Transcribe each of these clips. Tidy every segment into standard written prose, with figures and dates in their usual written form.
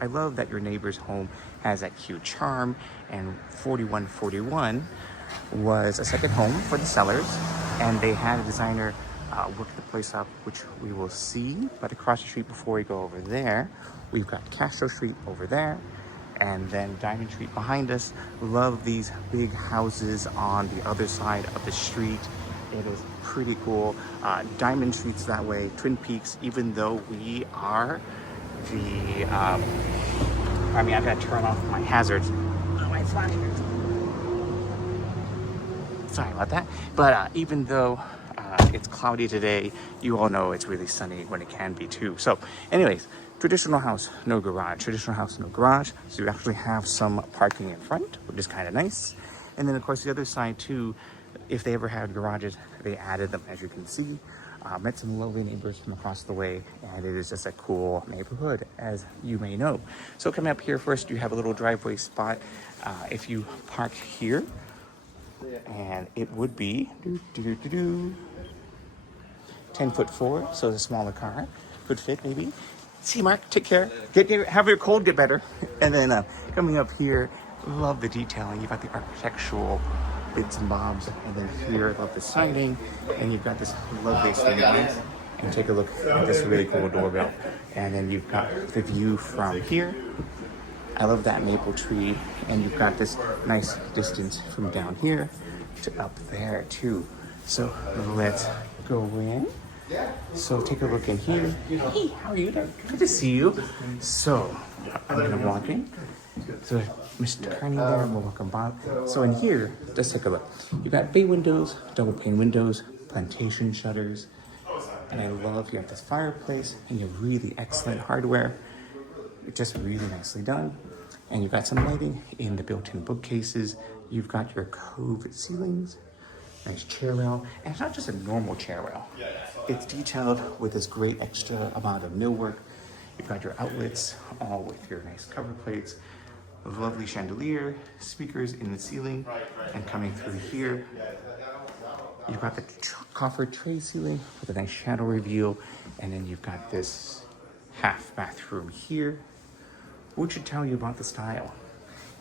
I love that your neighbor's home has that cute charm, and 4141 was a second home for the sellers, and they had a designer work the place up, which we will see. But across the street, before we go over there, we've got Castro Street over there, and then Diamond Street behind us. Love these big houses on the other side of the street. It is pretty cool. Diamond Street's that way. Twin Peaks, even though we are the, I mean, I've got to turn off my hazards. Oh, my flashers. Sorry about that. But even though it's cloudy today, you all know it's really sunny when it can be too. So anyways, traditional house, no garage. Traditional house, no garage. So you actually have some parking in front, which is kind of nice. And then of course the other side too, if they ever had garages, they added them, as you can see. Met some lovely neighbors from across the way, and it is just a cool neighborhood, as you may know. So coming up here first, you have a little driveway spot. If you park here, and it would be 10'4", so it's a smaller car, could fit maybe. See, Mark, take care. Have your cold get better. And then coming up here, love the detailing. You've got the architectural bits and bobs, and then here, love the siding, and you've got this lovely stained. And take a look at this really cool doorbell. And then you've got the view from here. I love that maple tree, and you've got this nice distance from down here to up there too. So let's go in. So take a look in here. Hey, how are you doing? Good to see you. So I'm gonna walk in. So Mr. Kearney there, we'll welcome Bob. So in here, let's take a look. You've got bay windows, double pane windows, plantation shutters, and I love you have this fireplace, and you have really excellent hardware. Just really nicely done. And you've got some lighting in the built-in bookcases. You've got your cove ceilings, nice chair rail, and it's not just a normal chair rail. It's detailed with this great extra amount of millwork. You've got your outlets, all with your nice cover plates, lovely chandelier, speakers in the ceiling, and coming through here, you've got the coffered tray ceiling with a nice shadow reveal, and then you've got this half bathroom here. What should tell you about the style?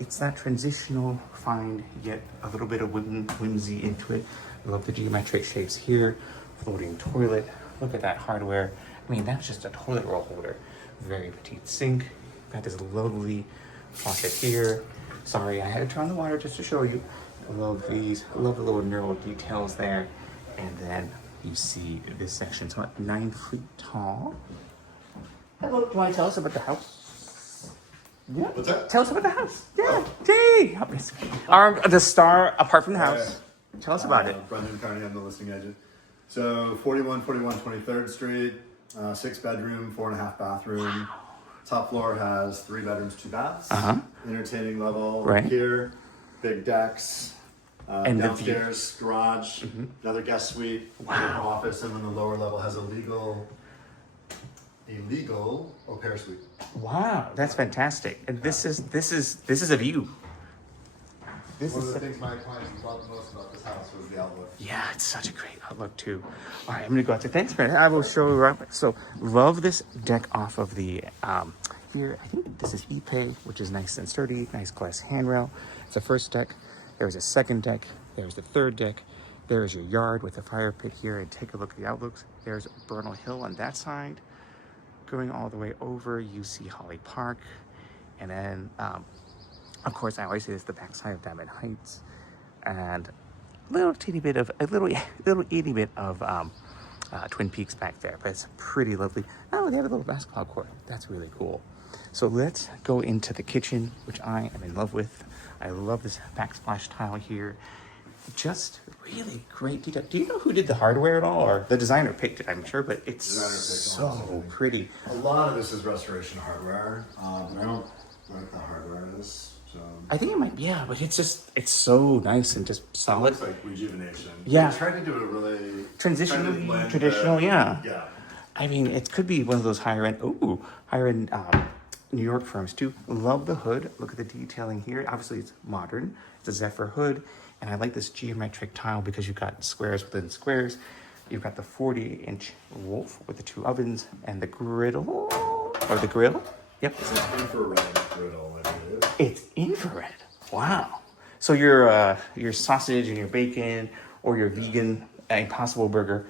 It's that transitional, find yet a little bit of whimsy into it. I love the geometric shapes here, floating toilet. Look at that hardware. I mean, that's just a toilet roll holder. Very petite sink. Got this lovely faucet here. Sorry, I had to turn on the water just to show you. I love these. I love the little knurled details there. And then you see this section. It's about 9 feet tall. Hello, do you want to tell us about the house? Yeah. What's that? Tell us about the house. Yeah. Hey. The star apart from the house. Tell us about it. Brendan Kearney, I'm the listing agent. So 4141 23rd Street, 6 bedroom, 4.5 bathroom. Wow. Top floor has 3 bedrooms, 2 baths. Entertaining level right here. Big decks. And downstairs, garage, another guest suite, another office, and then the lower level has a legal au pair suite. Wow, that's fantastic. And this is a view. One of the things my clients loved most about this house was the outlook. Yeah, it's such a great outlook too. All right, I'm gonna go out to thanks, Brandon. I will show you. So love this deck off of the here. I think this is Ipe, which is nice and sturdy, nice glass handrail. It's the first deck. There's a second deck. There's the third deck. There's your yard with a fire pit here, and take a look at the outlooks. There's Bernal Hill on that side. Going all the way over, you see Holly Park, and then of course I always say it's the backside of Diamond Heights, and a little itty bit of Twin Peaks back there, but it's pretty lovely. Oh, they have a little basketball court. That's really cool. So let's go into the kitchen, which I am in love with. I love this backsplash tile here. Just really great detail. Do you know who did the hardware at all, or the designer picked it? I'm sure, but it's so pretty. A lot of this is restoration hardware, but I don't like the hardware of this. So I think it might be, yeah, but it's so nice and just solid. It looks like rejuvenation. Yeah. They tried to do it really transitionally traditional, yeah. I mean, it could be one of those higher end New York firms too. Love the hood. Look at the detailing here. Obviously, it's modern. It's a Zephyr hood. And I like this geometric tile because you've got squares within squares. You've got the 40-inch Wolf with the 2 ovens and the griddle, or the grill. Yep. This is infrared griddle, I believe. It's infrared. Wow. So your sausage and your bacon or your vegan Impossible Burger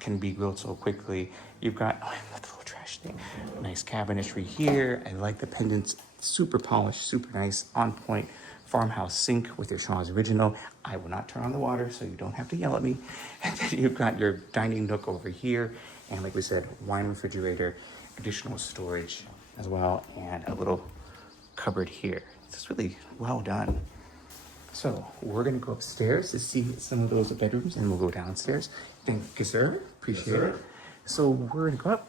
can be grilled so quickly. You've got, oh, I love the little trash thing. Nice cabinetry here. I like the pendants. Super polished, super nice, on point farmhouse sink with your Shaw's Original. I will not turn on the water, so you don't have to yell at me. And then you've got your dining nook over here. And like we said, wine refrigerator, additional storage as well, and a little cupboard here. It's really well done. So we're gonna go upstairs to see some of those bedrooms, and we'll go downstairs. Thank you, sir. Appreciate it. So we're gonna go up.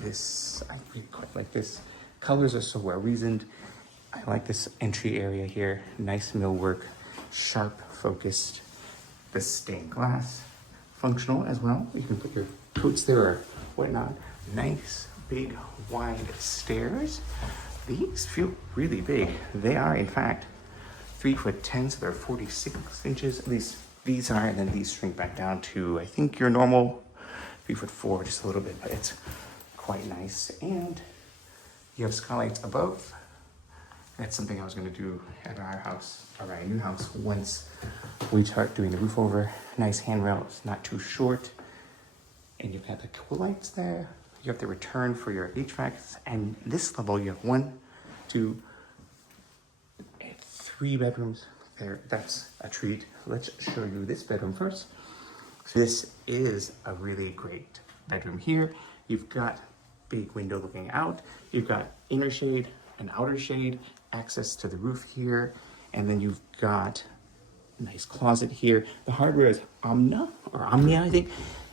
This, I really quite like this. Colors are so well reasoned. I like this entry area here. Nice millwork, sharp, focused. The stained glass, functional as well. You can put your coats there or whatnot. Nice, big, wide stairs. These feel really big. They are, in fact, 3'10", so they're 46 inches. At least these are, and then these shrink back down to, I think, your normal 3'4", just a little bit, but it's quite nice. And you have skylights above. That's something I was going to do at our house, or our new house, once we start doing the roof over. Nice handrails, not too short. And you've got the cool lights there. You have the return for your HVAC. And this level, you have 1, 2, 3 bedrooms there. That's a treat. Let's show you this bedroom first. So this is a really great bedroom here. You've got big window looking out. You've got inner shade and outer shade, access to the roof here. And then you've got a nice closet here. The hardware is Omnia, I think.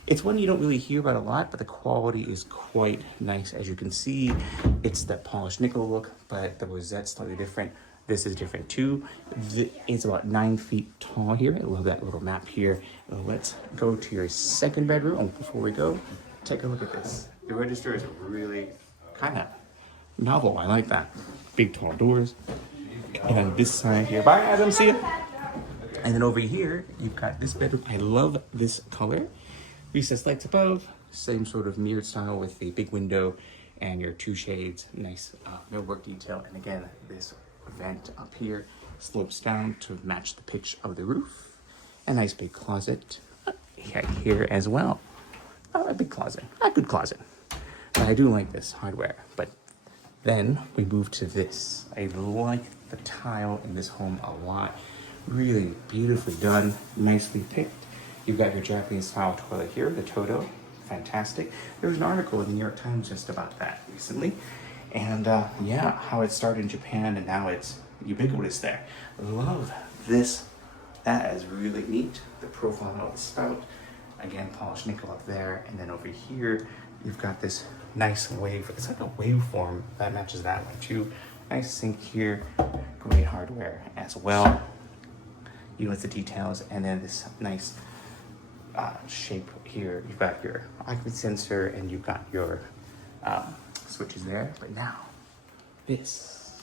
It's one you don't really hear about a lot, but the quality is quite nice. As you can see, it's that polished nickel look, but the rosette's slightly different. This is different too. It's about 9 feet tall here. I love that little map here. Let's go to your second bedroom. Oh, before we go, take a look at this. The register is really kind of novel. I like that. Big tall doors. And on this side here, bye Adam, see ya. And then over here, you've got this bedroom. I love this color. Recessed lights above, same sort of mirrored style with the big window and your 2 shades. Nice millwork detail. And again, this vent up here slopes down to match the pitch of the roof. A nice big closet here as well. A big closet, a good closet. But I do like this hardware. But then we move to this. I like the tile in this home a lot. Really beautifully done, nicely picked. You've got your Japanese style toilet here, the Toto, fantastic. There was an article in the New York Times just about that recently. And yeah, how it started in Japan and now it's ubiquitous there. Love this. That is really neat. The profile of the spout. Again, polished nickel up there. And then over here, you've got this nice wave. It's like a waveform that matches that one too. Nice sink here. Great hardware as well. You know, the details. And then this nice shape here. You've got your occupancy sensor and you've got your switches there. But now, this,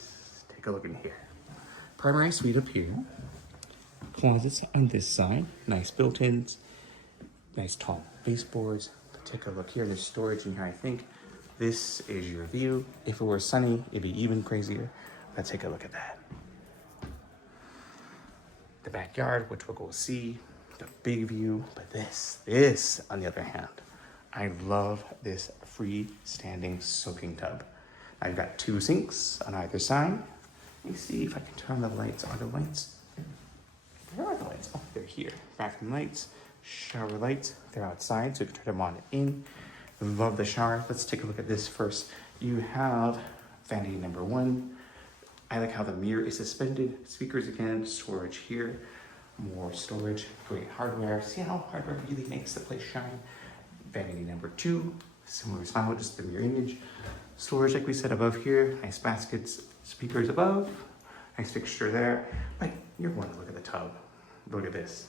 take a look in here. Primary suite up here. Closets on this side. Nice built-ins. Nice tall baseboards. But take a look here. There's storage in here, I think. This is your view. If it were sunny, it'd be even crazier. Let's take a look at that. The backyard, which we'll go see. The big view, but this, on the other hand, I love this freestanding soaking tub. I've got 2 sinks on either side. Let me see if I can turn the lights. Are the lights? Where are the lights? Oh, they're here. Bathroom lights, shower lights. They're outside, so you can turn them on and in. Love the shower. Let's take a look at this first. You have vanity number 1. I like how the mirror is suspended. Speakers again, storage here. More storage, great hardware. See how hardware really makes the place shine. Vanity number 2, similar style, just the mirror image. Storage, like we said, above here. Nice baskets, speakers above. Nice fixture there. But you're going to look at the tub. Look at this.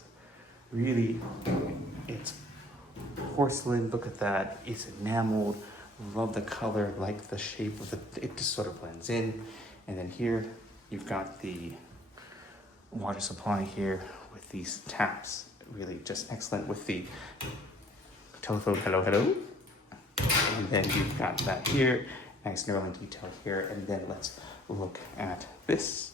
Really, it's porcelain. Look at that. It's enameled. Love the color, like the shape of it just sort of blends in. And then here, you've got the water supply here with these taps. Really just excellent with the telephone, hello. And then you've got that here. Nice knurling detail here. And then let's look at this.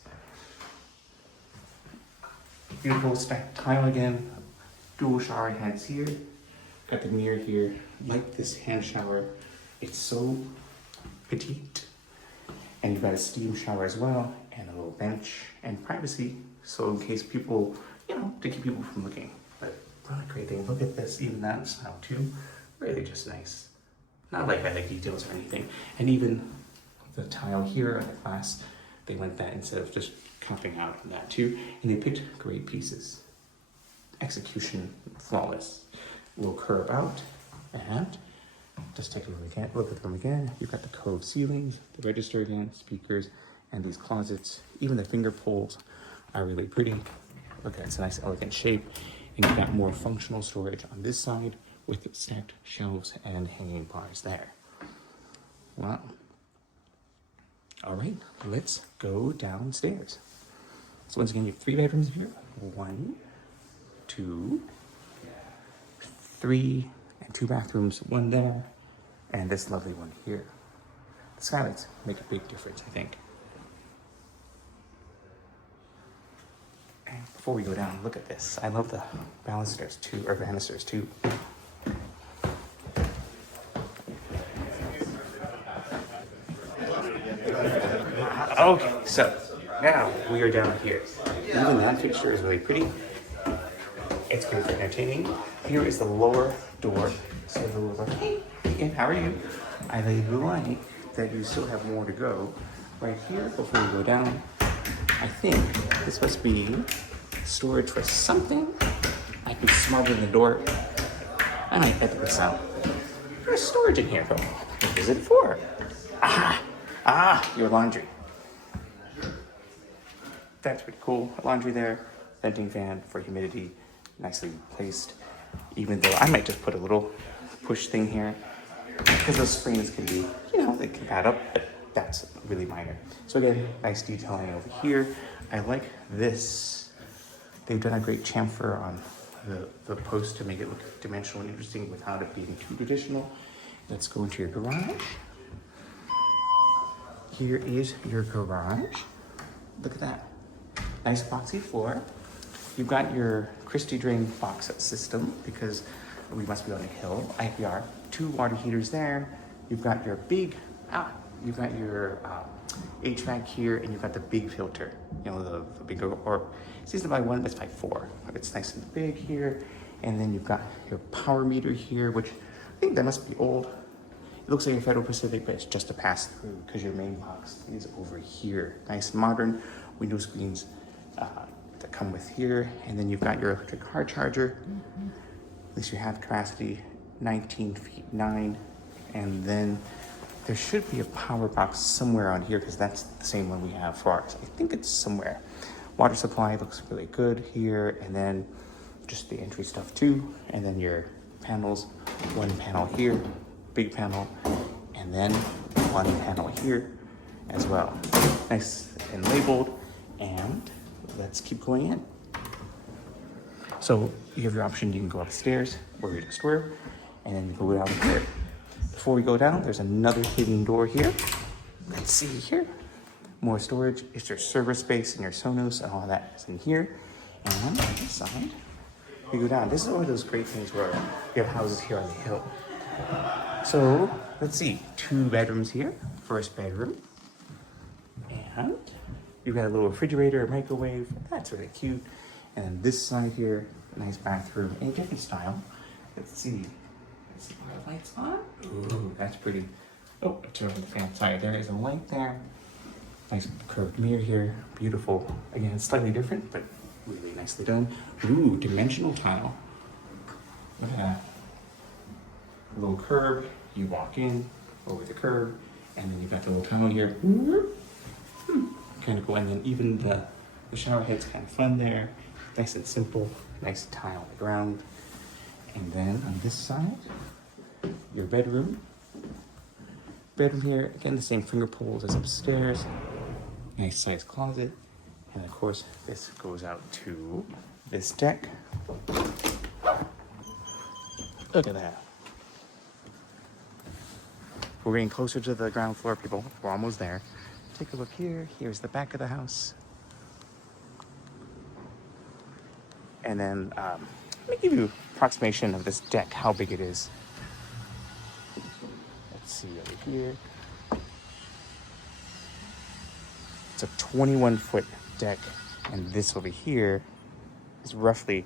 Beautiful stacked tile again. Dual shower heads here. Got the mirror here. Like this hand shower. It's so petite. And you've got a steam shower as well. And a little bench and privacy. So in case people, you know, to keep people from looking. But what a great thing. Look at this. Even that style too. Really just nice. Not like attic details or anything. And even the tile here on the glass, they went that instead of just cupping out on that too. And they picked great pieces. Execution flawless. Little curve out. And just take a look at them again. You've got the cove ceilings, the register again, speakers, and these closets. Even the finger pulls are really pretty. Look at it, it's a nice elegant shape. And you've got more functional storage on this side with stacked shelves and hanging bars there. Wow. All right, let's go downstairs. So once again, you have 3 bedrooms here. 1, 2, 3, and 2 bathrooms, 1 there, and this lovely one here. The skylights make a big difference, I think. And before we go down, look at this. I love the balusters too, or banisters too. Okay, so now we are down here. Even that fixture is really pretty. It's great for entertaining. Here is the lower door. So the lower door. Hey, again, how are you? I like that you still have more to go. Right here, before we go down, I think this must be storage for something. I can smuggle in the door. I might edit this out. There's storage in here, though. What is it for? Your laundry. That's pretty cool. Laundry there, venting fan for humidity, nicely placed. Even though I might just put a little push thing here, because those screens can be, you know, they can add up, but that's really minor. So again, nice detailing over here. I like this. They've done a great chamfer on the post to make it look dimensional and interesting without it being too traditional. Let's go into your garage. Here is your garage. Look at that. Nice boxy floor. You've got your Christie drain box system because we must be on a hill. IPR. 2 water heaters there. You've got your big, you've got your HVAC here, and you've got the big filter. You know, the bigger, or it's easy to buy 1, but it's by 4. It's nice and big here. And then you've got your power meter here, which I think that must be old. It looks like a Federal Pacific, but it's just a pass through because your main box is over here. Nice modern window screens that come with here. And then you've got your electric car charger. At least you have capacity, 19 feet 9. And then there should be a power box somewhere on here because that's the same one we have for ours. I think it's somewhere. Water supply looks really good here. And then just the entry stuff too. And then your panels, 1 panel here, big panel, and then 1 panel here as well. Nice and labeled. And let's keep going in. So you have your option, you can go upstairs where we just were, and then go down here. Before we go down, there's another hidden door here. Let's see here. More storage. It's your server space and your Sonos and all of that is in here. And on this side, we go down. This is one of those great things where you have houses here on the hill. So let's see, 2 bedrooms here. First bedroom. And you've got a little refrigerator, a microwave. That's really cute. And then this side here, nice bathroom, in a different style. Let's see. Let's see, are the lights on? Ooh, that's pretty. Oh, I turned on the fan. Sorry, there is a light there. Nice curved mirror here. Beautiful. Again, slightly different, but really nicely done. Ooh, dimensional tile. Look at that. A little curb. You walk in over the curb, and then you've got the little tile here. Kind of cool. And then even the shower head's kind of fun there. Nice and simple. Nice tile on the ground. And then on this side, your bedroom. Bedroom here, again, the same finger pulls as upstairs. Nice sized closet. And of course, this goes out to this deck. Look at that. We're getting closer to the ground floor, people. We're almost there. Take a look here. Here's the back of the house. And then let me give you an approximation of this deck, how big it is. Let's see over here. It's a 21-foot deck, and this over here is roughly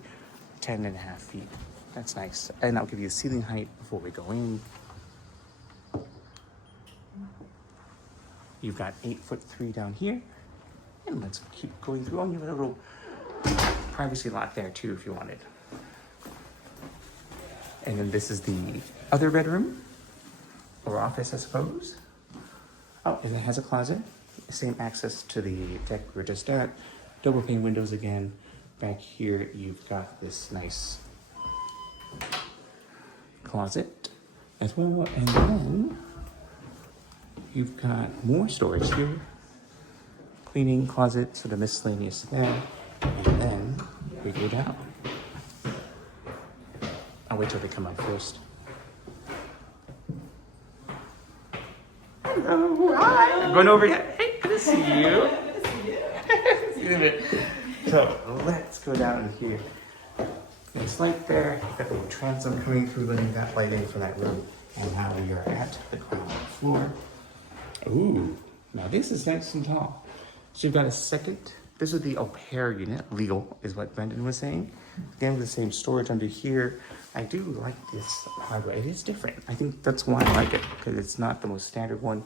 10.5 feet. That's nice. And I'll give you the ceiling height before we go in. You've got 8'3" down here. And let's keep going through. Oh, you have a little privacy lot there too if you wanted. And then this is the other bedroom, or office, I suppose. Oh, and it has a closet. Same access to the deck we were just at. Double pane windows again. Back here, you've got this nice closet as well. And then you've got more storage here. Cleaning closet, sort of miscellaneous there. And then we go down. I'll wait till they come up first. Hello, hi. I'm going over here. Hey, good to see you. See you in a bit. So let's go down here. There's light there. You've got the little transom coming through, letting that light in from that room. And now we are at the ground floor. Ooh, now this is nice and tall. So you've got a second. This is the au pair unit. Legal is what Brendan was saying. Again, with the same storage under here. I do like this hardware. It is different. I think that's why I like it, because it's not the most standard one.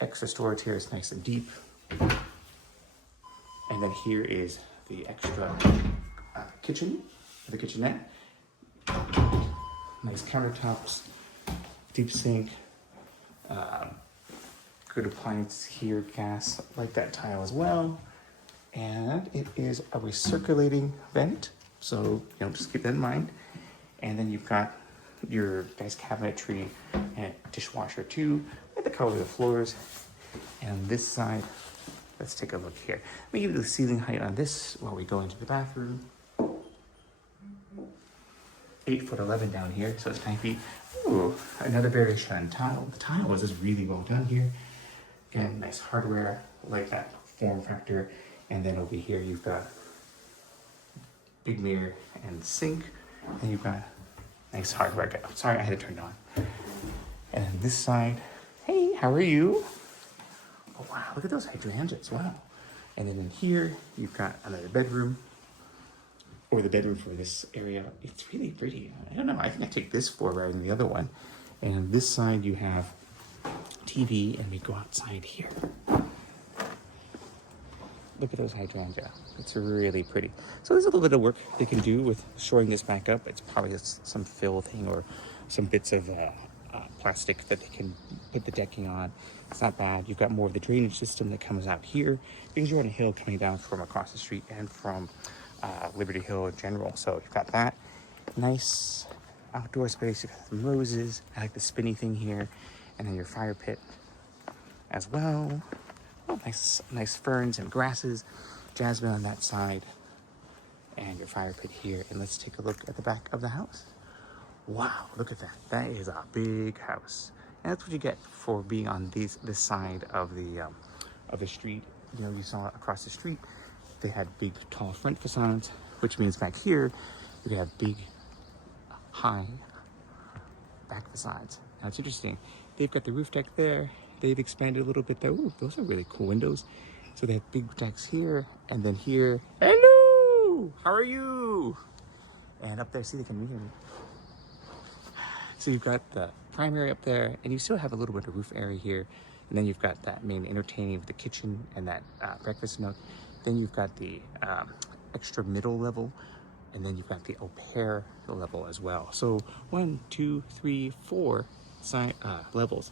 Extra storage here is nice and deep. And then here is the extra kitchen, the kitchenette. Nice countertops, deep sink, good appliance here, gas, like that tile as well. And it is a recirculating vent, so just keep that in mind. And then you've got your nice cabinetry and dishwasher too. I like the color of the floors. And on this side, let's take a look here. Let me give you the ceiling height on this while we go into the bathroom. 8'11" down here, so it's 9 feet. Ooh, another variation on tile. The tile is just really well done here. Again, nice hardware, like that form factor. And then over here, you've got big mirror and sink. And you've got nice hardware. Sorry, I had to turn it on. And then this side, hey, how are you? Oh, wow, look at those hydrangeas, wow. And then in here, you've got another bedroom, or the bedroom for this area. It's really pretty. I don't know, I think I take this floor rather than the other one. And on this side, you have TV, and we go outside here. Look at those hydrangea. It's really pretty. So there's a little bit of work they can do with shoring this back up. It's probably just some fill thing or some bits of plastic that they can put the decking on. It's not bad. You've got more of the drainage system that comes out here because you're on a hill coming down from across the street and from Liberty Hill in general. So you've got that nice outdoor space. You've got some roses. I like the spinny thing here. And then your fire pit as well. Oh, nice ferns and grasses, jasmine on that side, and your fire pit here. And let's take a look at the back of the house. Wow, look at that. That is a big house. And that's what you get for being on this side of the street. You saw across the street, they had big, tall front facades, which means back here, you can have big, high back facades. Now it's interesting. They've got the roof deck there. They've expanded a little bit though. Ooh, those are really cool windows. So they have big decks here, and then here. Hello, how are you? And up there, see, they can hear me. So you've got the primary up there, and you still have a little bit of roof area here. And then you've got that main entertaining with the kitchen and that breakfast nook. Then you've got the extra middle level, and then you've got the au pair level as well. So 1, 2, 3, 4 levels.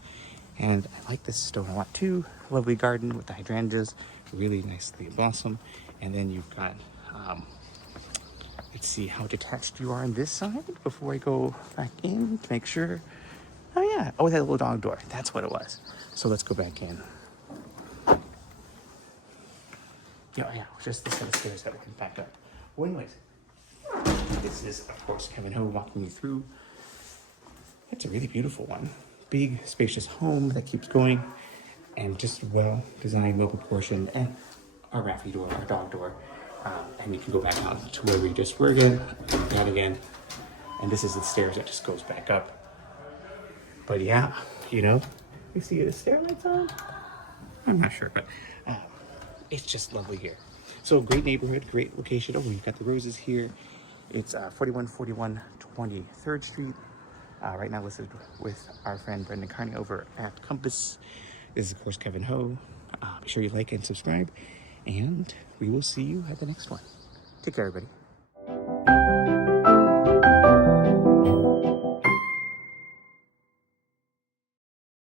And I like this stone a lot too. Lovely garden with the hydrangeas, really nicely blossom. And then you've got, let's see how detached you are on this side before I go back in to make sure. Oh yeah, oh, that little dog door, that's what it was. So let's go back in. Yeah, just this set of stairs that we can back up. Well, anyways, this is, of course, K.Ho walking you through. It's a really beautiful one. big, spacious home that keeps going, and just well designed, well proportioned, and our raffy door, our dog door. And you can go back out to where we just were again, down again. And this is the stairs that just goes back up. But yeah, you know, you see the stair lights on? I'm not sure, but it's just lovely here. So great neighborhood, great location. Oh, you've got the roses here. It's 4141 23rd Street. Right now listed with our friend Brendan Kearney over at Compass. This is, of course, K.Ho. Be sure you like and subscribe, and we will see you at the next one. Take care, everybody.